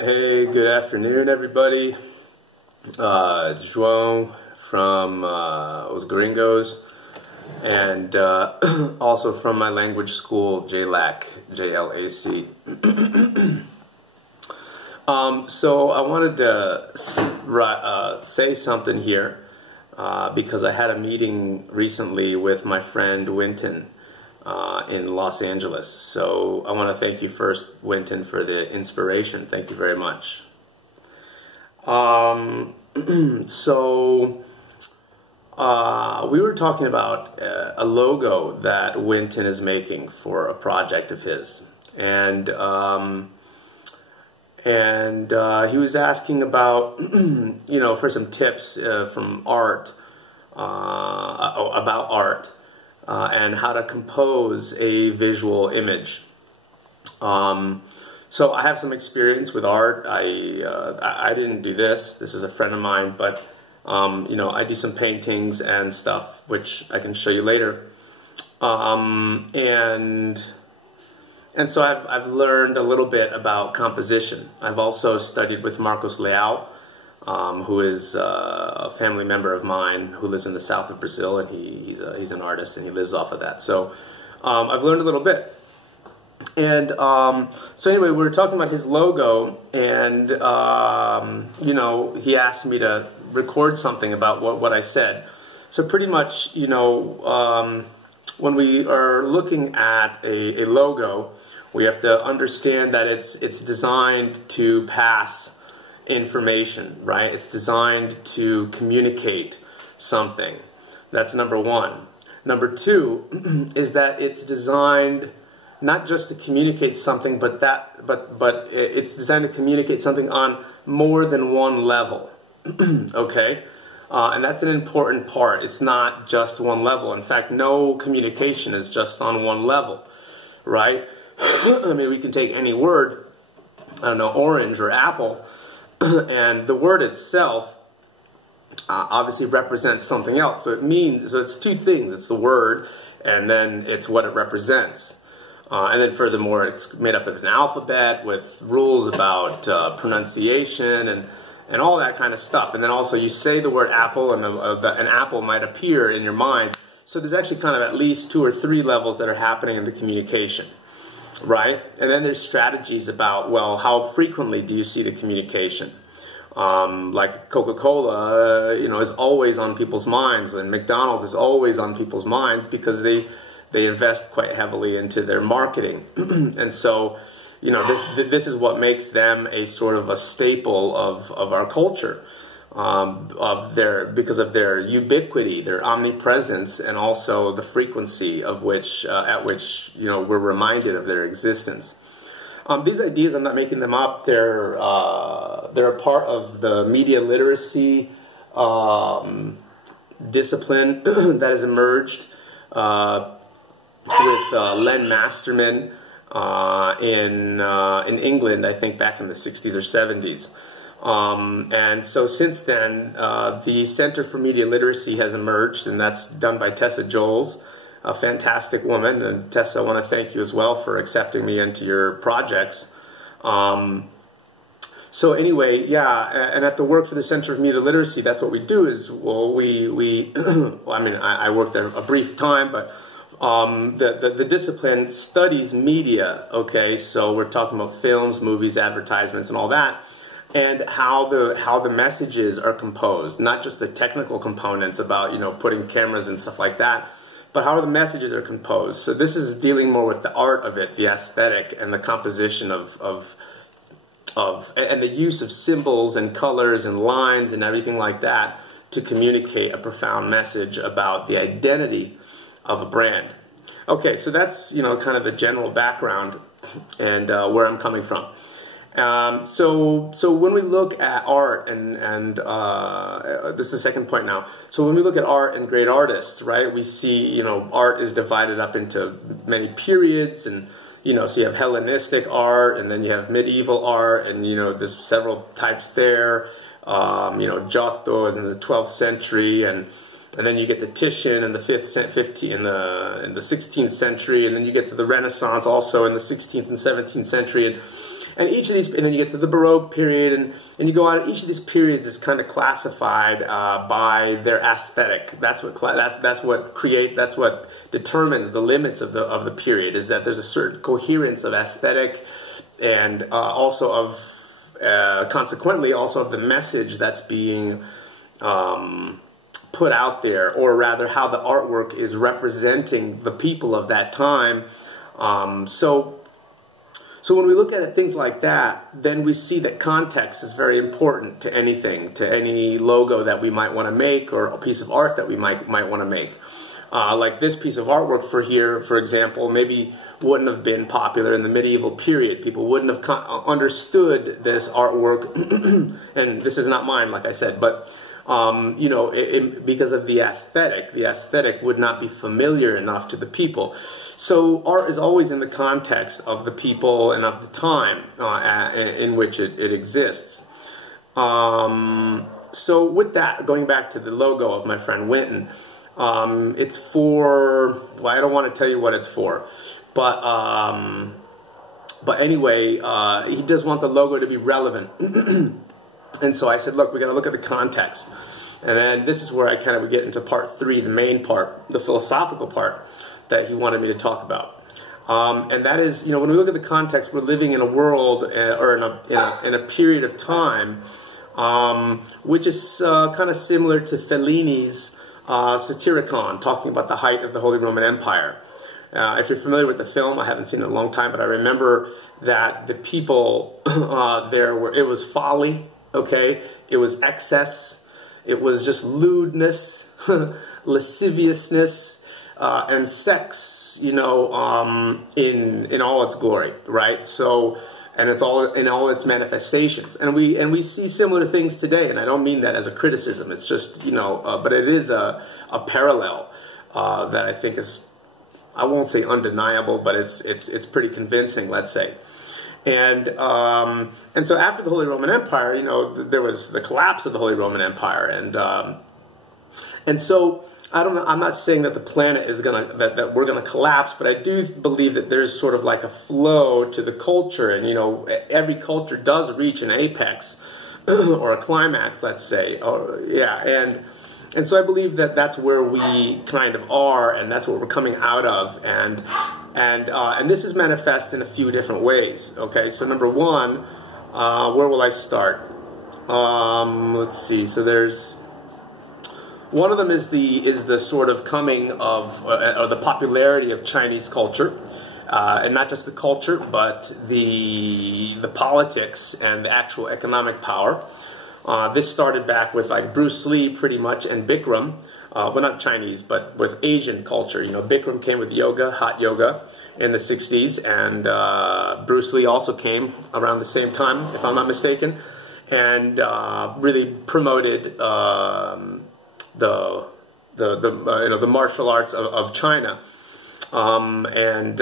Hey, good afternoon, everybody. It's João from Os Gringos, and also from my language school, JLAC, J-L-A-C. So I wanted to say something here because I had a meeting recently with my friend Wynton in Los Angeles. So I want to thank you first, Wynton, for the inspiration. Thank you very much. We were talking about a logo that Wynton is making for a project of his, and he was asking about, for some tips from art, about art. And how to compose a visual image. So I have some experience with art. I didn't do this. This is a friend of mine, but I do some paintings and stuff, which I can show you later. And so I've learned a little bit about composition. I've also studied with Marcos Leal, who is a family member of mine who lives in the south of Brazil, and he's an artist and he lives off of that. So I've learned a little bit. And so anyway, we were talking about his logo, and he asked me to record something about what I said. So pretty much, when we are looking at a logo, we have to understand that it's designed to pass information, right? It's designed to communicate something. That's number one. Number two is that it's designed not just to communicate something, but it's designed to communicate something on more than one level. Okay? And that's an important part. It's not just one level. In fact, no communication is just on one level, right? I mean, we can take any word, I don't know, orange or apple, and the word itself obviously represents something else. So it's two things. It's the word, and then it's what it represents. And then furthermore, it's made up of an alphabet with rules about pronunciation and all that kind of stuff. And then also you say the word apple, and an apple might appear in your mind. So there's actually kind of at least 2 or 3 levels that are happening in the communication. Right? And then there's strategies about, well, how frequently do you see the communication? Like Coca-Cola, is always on people's minds, and McDonald's is always on people's minds because they invest quite heavily into their marketing. And so, this is what makes them a sort of a staple of our culture. Because of their ubiquity, their omnipresence, and also the frequency of which, at which we're reminded of their existence. These ideas, I'm not making them up. They're a part of the media literacy discipline that has emerged with Len Masterman in England, I think back in the 60s or 70s. And so since then, the Center for Media Literacy has emerged, and that's done by Tessa Joels, a fantastic woman. And Tessa, I want to thank you as well for accepting me into your projects. So anyway, yeah, and at the work for the Center for Media Literacy, that's what we do is, well, well, I mean, I worked there a brief time, but the discipline studies media, okay? So we're talking about films, movies, advertisements, and all that. And how the messages are composed, not just the technical components about putting cameras and stuff like that, but how the messages are composed. So this is dealing more with the art of it, the aesthetic, and the composition and the use of symbols and colors and lines and everything like that to communicate a profound message about the identity of a brand. Okay, so that's kind of the general background and where I'm coming from. So when we look at art, and this is the second point now. So when we look at art and great artists, right, we see, art is divided up into many periods, and, so you have Hellenistic art, and then you have medieval art, and, there's several types there. Giotto is in the 12th century, and then you get to Titian in the 16th century, and then you get to the Renaissance also in the 16th and 17th century, And each of these, and then you get to the Baroque period, and you go on. Each of these periods is kind of classified by their aesthetic. That's what determines the limits of the period. Is that there's a certain coherence of aesthetic, and also of consequently also of the message that's being put out there, or rather how the artwork is representing the people of that time. So when we look at things like that, then we see that context is very important to anything, to any logo that we might want to make, or a piece of art that we might want to make. Like this piece of artwork for example, maybe wouldn't have been popular in the medieval period. People wouldn't have understood this artwork, and this is not mine, like I said, but you know, because of the aesthetic would not be familiar enough to the people. So art is always in the context of the people and of the time in which it exists. So with that, going back to the logo of my friend Wynton, it's for, well, I don't want to tell you what it's for, but anyway, he does want the logo to be relevant. And so I said, look, we got to look at the context. And then this is where I kind of would get into part 3, the main part, the philosophical part that he wanted me to talk about. And that is, you know, when we look at the context, we're living in a world or in a period of time which is kind of similar to Fellini's Satyricon, talking about the height of the Holy Roman Empire. If you're familiar with the film, I haven't seen it in a long time, but I remember that the people there were, it was folly, okay? It was excess. It was just lewdness, lasciviousness, and sex, you know, in all its glory, right? So, and it's all in all its manifestations, and we see similar things today. And I don't mean that as a criticism. It's just, you know, but it is a parallel that I think is, I won't say undeniable, but it's pretty convincing, let's say. And so after the Holy Roman Empire, you know, there was the collapse of the Holy Roman Empire, and so I don't know, I'm not saying that the planet is that we're gonna collapse, but I do believe that there's sort of like a flow to the culture, and you know, every culture does reach an apex or a climax, let's say, or yeah, and so I believe that that's where we kind of are, and that's what we're coming out of, and this is manifest in a few different ways. Okay, so number one, where will I start? Let's see. So there's one of them is the sort of coming of or the popularity of Chinese culture, and not just the culture, but the politics and the actual economic power. This started back with like Bruce Lee pretty much, and Bikram, well, not Chinese, but with Asian culture. You know, Bikram came with yoga, hot yoga, in the 60s, and Bruce Lee also came around the same time, if I'm not mistaken, and really promoted you know, the martial arts of China, and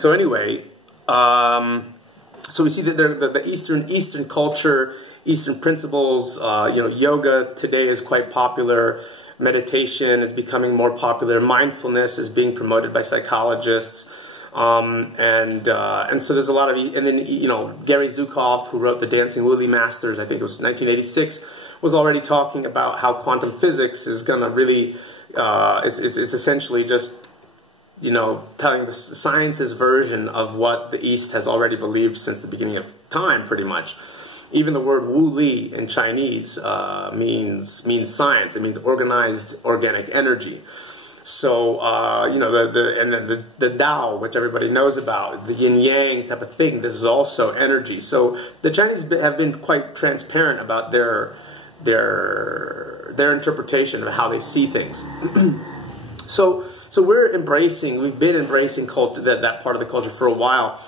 so anyway, so we see that the Eastern culture, Eastern principles, you know, yoga today is quite popular. Meditation is becoming more popular. Mindfulness is being promoted by psychologists, and so there's a lot of, and then, you know, Gary Zukav, who wrote the Dancing Woolly Masters, I think it was 1986, was already talking about how quantum physics is going to really, it's essentially just, you know, telling the science's version of what the East has already believed since the beginning of time, pretty much. Even the word Wu Li in Chinese means science. It means organized organic energy. So you know, the Tao, which everybody knows about, the Yin Yang type of thing. This is also energy. So the Chinese have been quite transparent about their interpretation of how they see things. So we've been embracing culture, that part of the culture for a while.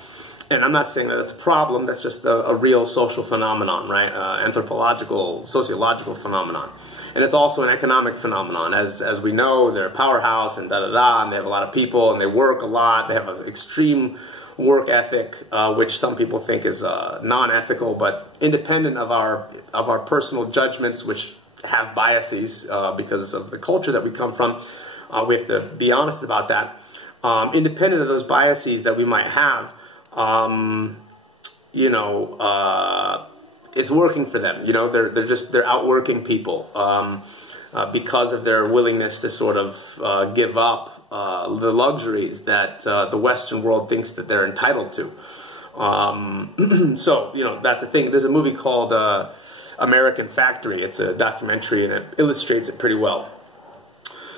And I'm not saying that that's a problem. That's just a real social phenomenon, right? Anthropological, sociological phenomenon. And it's also an economic phenomenon. As we know, they're a powerhouse and da-da-da, and they have a lot of people, and they work a lot. They have an extreme work ethic, which some people think is non-ethical, but independent of our personal judgments, which have biases because of the culture that we come from. We have to be honest about that. Independent of those biases that we might have, you know, it's working for them. You know, they're outworking people because of their willingness to sort of give up the luxuries that the Western world thinks that they're entitled to. So, you know, that's the thing. There's a movie called American Factory. It's a documentary, and it illustrates it pretty well.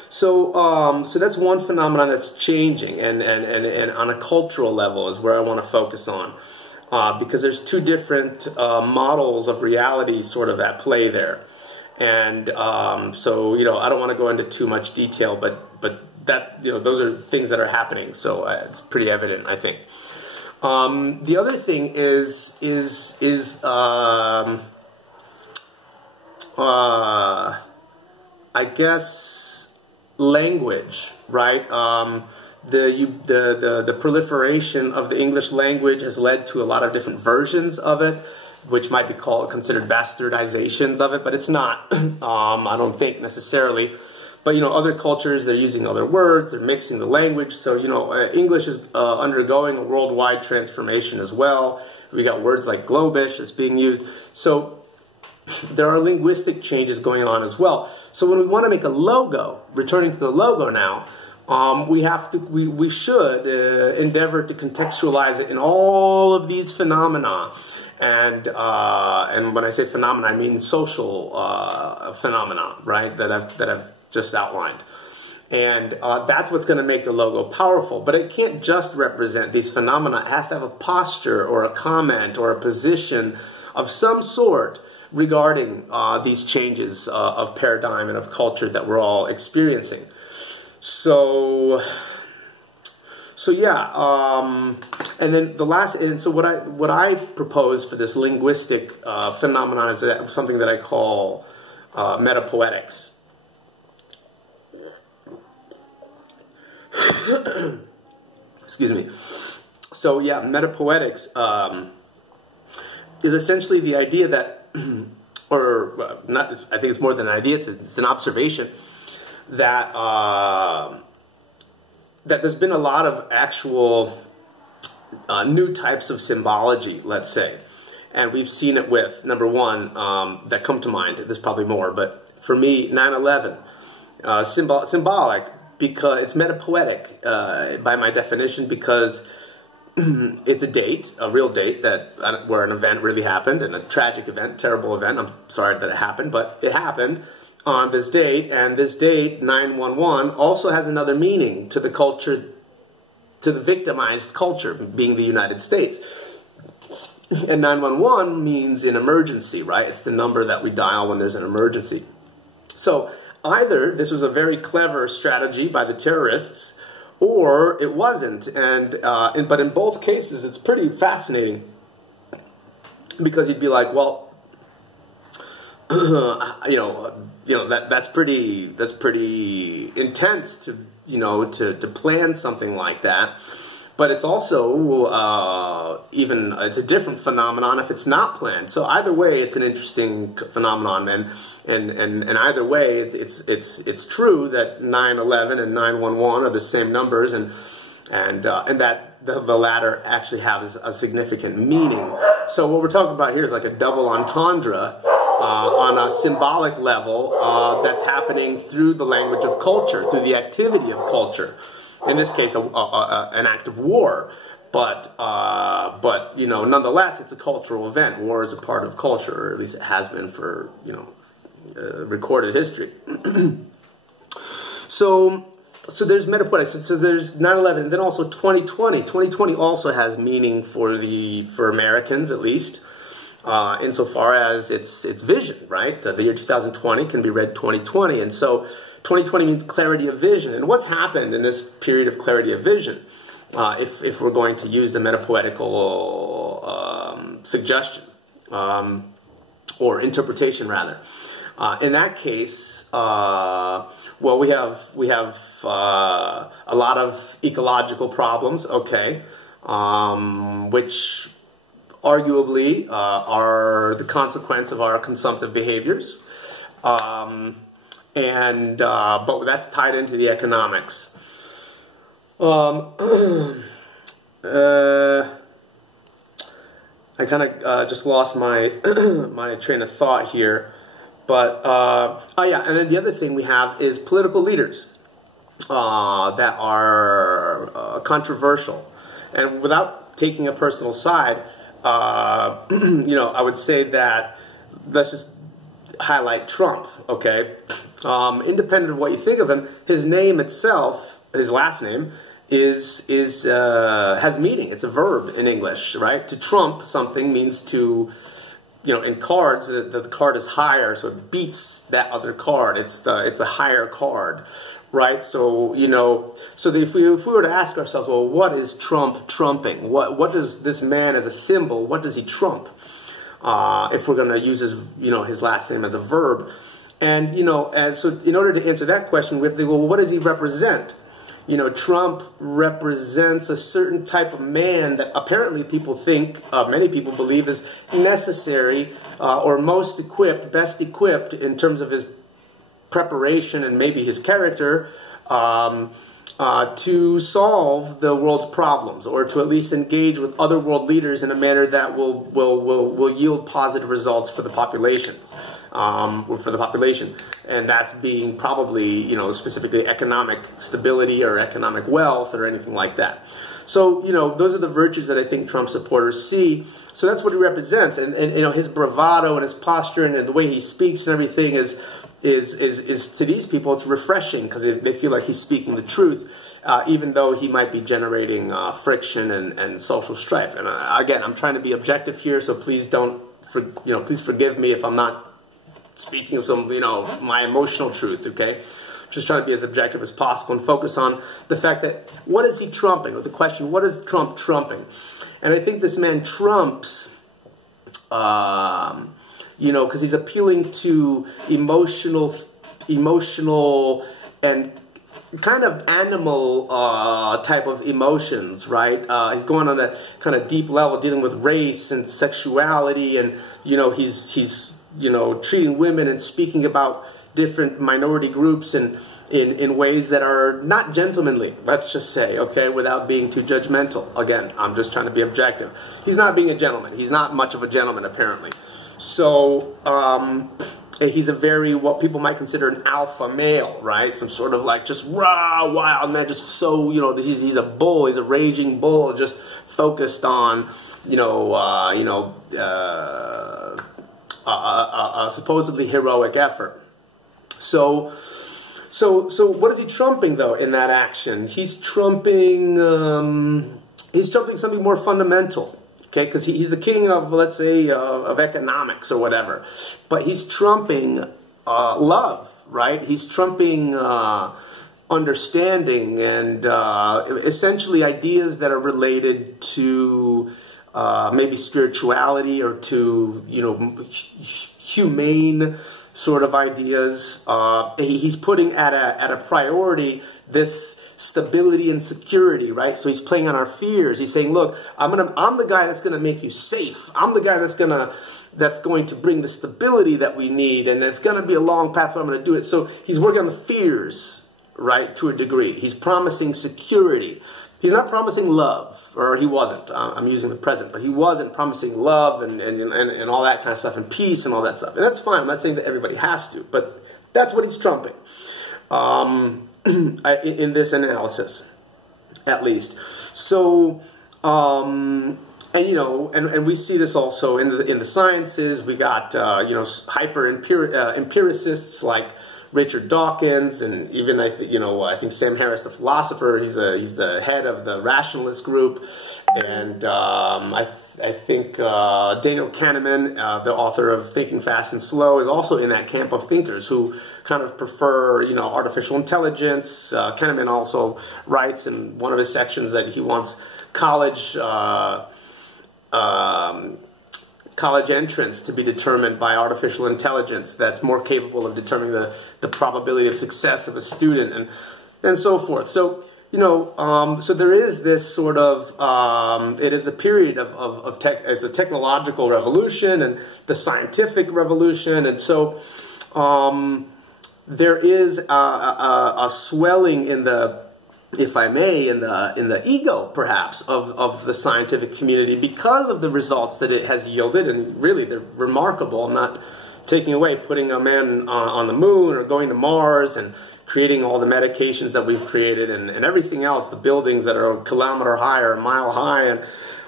So, so that's one phenomenon that's changing, and on a cultural level is where I want to focus on, because there's two different models of reality sort of at play there, and so, you know, I don't want to go into too much detail, but that, you know, those are things that are happening, so it's pretty evident, I think. The other thing is I guess language, right? The proliferation of the English language has led to a lot of different versions of it, which might be considered bastardizations of it, but it's not. I don't think necessarily. But, you know, other cultures, they're using other words, they're mixing the language. So, you know, English is undergoing a worldwide transformation as well. We got words like globish that's being used. So there are linguistic changes going on as well. So when we want to make a logo, returning to the logo now, we should endeavor to contextualize it in all of these phenomena. And when I say phenomena, I mean social phenomena, right? That I've just outlined. And that's what's going to make the logo powerful. But it can't just represent these phenomena. It has to have a posture or a comment or a position of some sort regarding these changes of paradigm and of culture that we're all experiencing. So yeah, and then the last, and so what I propose for this linguistic phenomenon is something that I call metapoetics. Excuse me. So yeah, metapoetics is essentially the idea that, or not, I think it's more than an idea, it's an observation that that there's been a lot of actual new types of symbology, let's say. And we've seen it with, number one, that come to mind, there's probably more, but for me, 9/11, symbolic, because it's metapoetic by my definition, because it's a date, a real date, that where an event really happened, and a tragic event, terrible event. I'm sorry that it happened, but it happened on this date, and this date, 9/11, also has another meaning to the culture, to the victimized culture, being the United States. And 911 means an emergency, right? It's the number that we dial when there's an emergency. So either this was a very clever strategy by the terrorists, or it wasn't. But in both cases, it's pretty fascinating, because you'd be like, well, that's pretty intense to to plan something like that. But it's also it's a different phenomenon if it's not planned. So either way, it's an interesting phenomenon, and either way, it's true that 9/11 and 9/11 are the same numbers, and that the latter actually has a significant meaning. So what we're talking about here is like a double entendre on a symbolic level that's happening through the language of culture, through the activity of culture. In this case, an act of war, but nonetheless, it's a cultural event. War is a part of culture, or at least it has been for recorded history. So there's metapoetics. So there's 9/11, and then also 2020. 2020 also has meaning for Americans, at least, insofar as it's vision, right? The year 2020 can be read 2020, and so 2020 means clarity of vision. And what's happened in this period of clarity of vision, if we're going to use the metapoetical suggestion, or interpretation rather, in that case, well, we have a lot of ecological problems, okay, which arguably are the consequence of our consumptive behaviors. But that's tied into the economics. I kind of just lost my my train of thought here. But, oh yeah, and then the other thing we have is political leaders that are controversial. And without taking a personal side, you know, I would say that, let's just highlight Trump, okay? Independent of what you think of him, his name itself, his last name, has meaning. It's a verb in English, right? To trump something means to, you know, in cards, the card is higher, so it beats that other card. It's a higher card, right? So, you know, so if we were to ask ourselves, well, what is Trump trumping? What does this man as a symbol, what does he trump? If we're going to use his, you know, his last name as a verb. And, you know, and so in order to answer that question, we have to go, well, what does he represent? You know, Trump represents a certain type of man that apparently people think, many people believe is necessary or most equipped, best equipped in terms of his preparation and maybe his character to solve the world's problems, or to at least engage with other world leaders in a manner that will yield positive results for the populations. And that's being probably, you know, specifically economic stability or economic wealth or anything like that. So, you know, those are the virtues that I think Trump supporters see. So that's what he represents, and you know, his bravado and his posture and the way he speaks and everything is to these people, it's refreshing because they feel like he's speaking the truth, even though he might be generating friction and social strife. And again, I'm trying to be objective here, so please don't, please forgive me if I'm not speaking some, you know, my emotional truth, okay? Just trying to be as objective as possible and focus on the fact that what is he trumping? Or the question, what is Trump trumping? And I think this man trumps, you know, because he's appealing to emotional and kind of animal type of emotions, right? He's going on a kind of deep level, dealing with race and sexuality, and, you know, he's you know, treating women and speaking about different minority groups in ways that are not gentlemanly, let's just say, okay, without being too judgmental. Again, I'm just trying to be objective. He's not being a gentleman. He's not much of a gentleman, apparently. So, he's a very, what people might consider an alpha male, right? Some sort of like just raw, wild man, just so, you know, he's a bull, he's a raging bull, just focused on, a supposedly heroic effort. So what is he trumping though in that action? He's trumping something more fundamental, okay? Because he's the king of, let's say, of economics or whatever, but he's trumping love, right? He's trumping understanding and essentially ideas that are related to maybe spirituality or to, you know, humane sort of ideas. He's putting at a priority this stability and security, right? So he's playing on our fears. He's saying, look, I'm the guy that's gonna make you safe. I'm the guy that's going to bring the stability that we need, and it's gonna be a long path, but I'm gonna do it. So he's working on the fears, right, to a degree. He's promising security. He's not promising love, or he wasn't. I'm using the present, but he wasn't promising love and all that kind of stuff, and peace and all that stuff. And that's fine. I'm not saying that everybody has to, but that's what he's trumping in this analysis, at least. So, and you know, and we see this also in the sciences. We got you know, hyper empiricists like Richard Dawkins, and even I think Sam Harris, the philosopher, he's the head of the rationalist group, and I think Daniel Kahneman, the author of Thinking Fast and Slow, is also in that camp of thinkers who kind of prefer, you know, artificial intelligence. Kahneman also writes in one of his sections that he wants college entrance to be determined by artificial intelligence that's more capable of determining the probability of success of a student and so forth. So, you know, so there is this sort of, it is a period of it's a technological revolution and the scientific revolution, and so there is a swelling in the if I may, in the ego, perhaps, of the scientific community because of the results that it has yielded, and really they're remarkable. I'm not taking away putting a man on the moon or going to Mars and creating all the medications that we've created and everything else, the buildings that are a kilometer high or a mile high and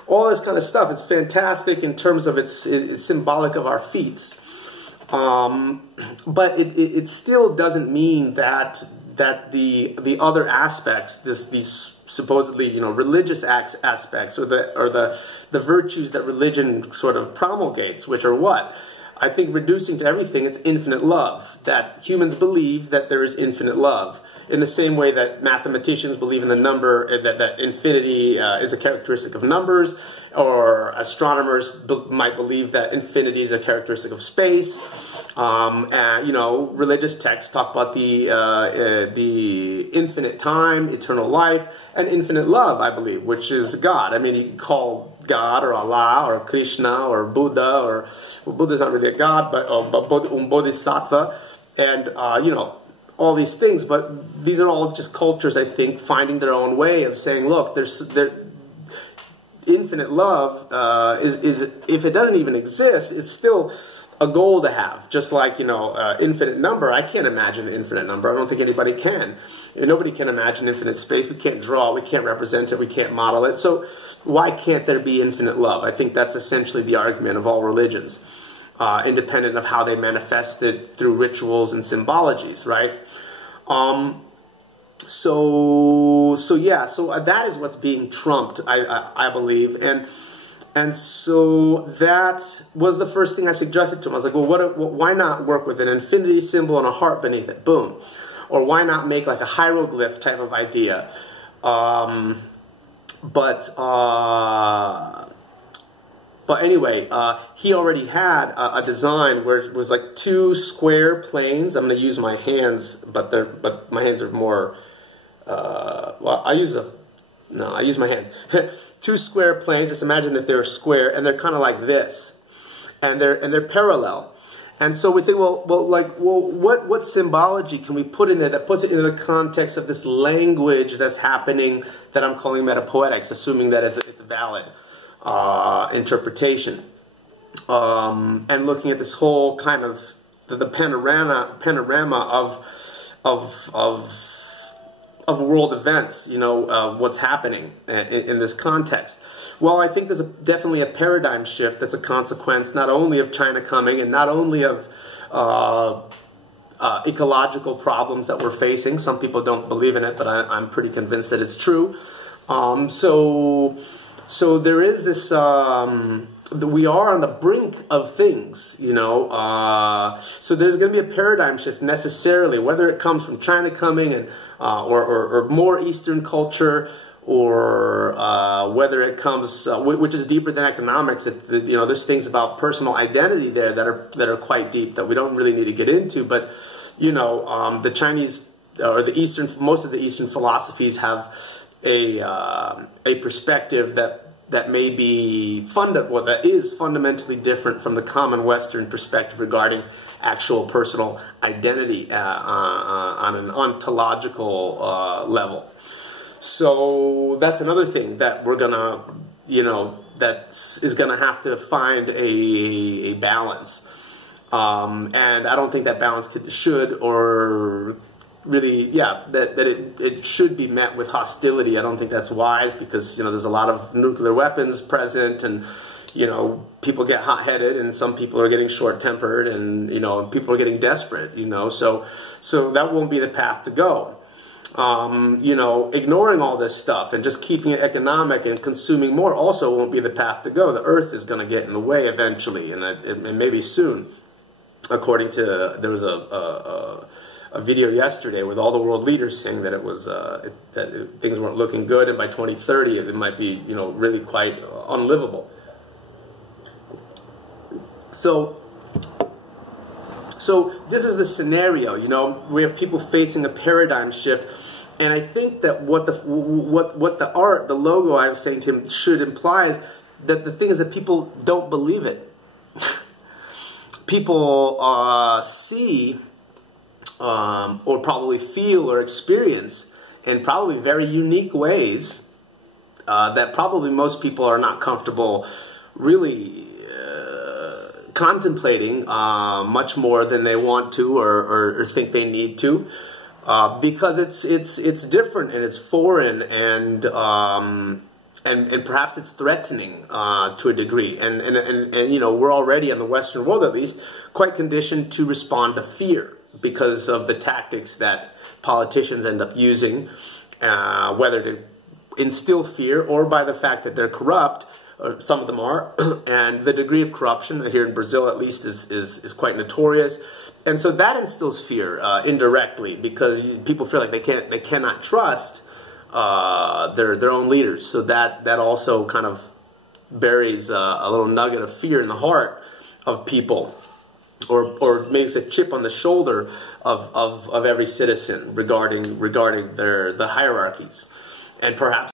all this kind of stuff. It's fantastic in terms of it's symbolic of our feats. But it still doesn't mean that the other aspects, these supposedly, you know, religious aspects or the virtues that religion sort of promulgates, which are what? I think reducing to everything, it's infinite love. That humans believe that there is infinite love. In the same way that mathematicians believe in the number, that infinity is a characteristic of numbers, or astronomers might believe that infinity is a characteristic of space. And, you know, religious texts talk about the infinite time, eternal life, and infinite love, I believe, which is God. I mean, you can call God or Allah or Krishna or Buddha, or well, Buddha's not really a god, but bodhisattva, and you know, all these things. But these are all just cultures, I think, finding their own way of saying, look, infinite love is if it doesn't even exist, it's still a goal to have. Just like, you know, infinite number. I can't imagine the infinite number. I don't think anybody can. Nobody can imagine infinite space. We can't draw it. We can't represent it. We can't model it. So why can't there be infinite love? I think that's essentially the argument of all religions, independent of how they manifest it through rituals and symbologies, right? So that is what's being trumped, I believe, and so that was the first thing I suggested to him. I was like, well, why not work with an infinity symbol and a heart beneath it? Boom. Or why not make like a hieroglyph type of idea? But anyway, he already had a design where it was like 2 square planes. I'm going to use my hands, but my hands are more. Well, I use my hands. 2 square planes. Just imagine if they're square, and they're kind of like this, and they're parallel. And so we think, well, what symbology can we put in there that puts it into the context of this language that's happening that I'm calling metapoetics, assuming that it's a valid interpretation, and looking at this whole kind of the panorama of world events, you know, what's happening in this context. Well, I think there's definitely a paradigm shift that's a consequence not only of China coming and not only of ecological problems that we're facing. Some people don't believe in it, but I'm pretty convinced that it's true. So there is this, we are on the brink of things, you know, so there's going to be a paradigm shift necessarily, whether it comes from China coming and or more Eastern culture, or whether it comes, which is deeper than economics. You know, there's things about personal identity there that are quite deep that we don't really need to get into. But you know, the Chinese or the Eastern, most of the Eastern philosophies have a perspective that may be that is fundamentally different from the common Western perspective regarding actual personal identity on an ontological level. So that's another thing that we're gonna, you know, that is gonna have to find a balance, and I don't think that balance should or really, yeah, that it should be met with hostility. I don't think that's wise because, you know, there's a lot of nuclear weapons present, and you know, people get hot-headed, and some people are getting short-tempered, and you know, people are getting desperate, you know, so that won't be the path to go. You know, ignoring all this stuff and just keeping it economic and consuming more also won't be the path to go. The earth is going to get in the way eventually, and maybe soon. According to, there was a video yesterday with all the world leaders saying that it was that things weren't looking good, and by 2030 it might be, you know, really quite unlivable. So this is the scenario, you know, we have people facing a paradigm shift, and I think that what the logo I was saying to him should imply is that the thing is that people don't believe it. People see or probably feel or experience in probably very unique ways that probably most people are not comfortable really contemplating much more than they want to or think they need to, because it's different and it's foreign and perhaps it's threatening to a degree, and you know, we're already in the Western world at least quite conditioned to respond to fear because of the tactics that politicians end up using, whether to instill fear or by the fact that they're corrupt. Some of them are, and the degree of corruption here in Brazil, at least, is quite notorious, and so that instills fear indirectly, because people feel like they cannot trust their own leaders. So that also kind of buries a little nugget of fear in the heart of people, or makes a chip on the shoulder of every citizen regarding the hierarchies, and perhaps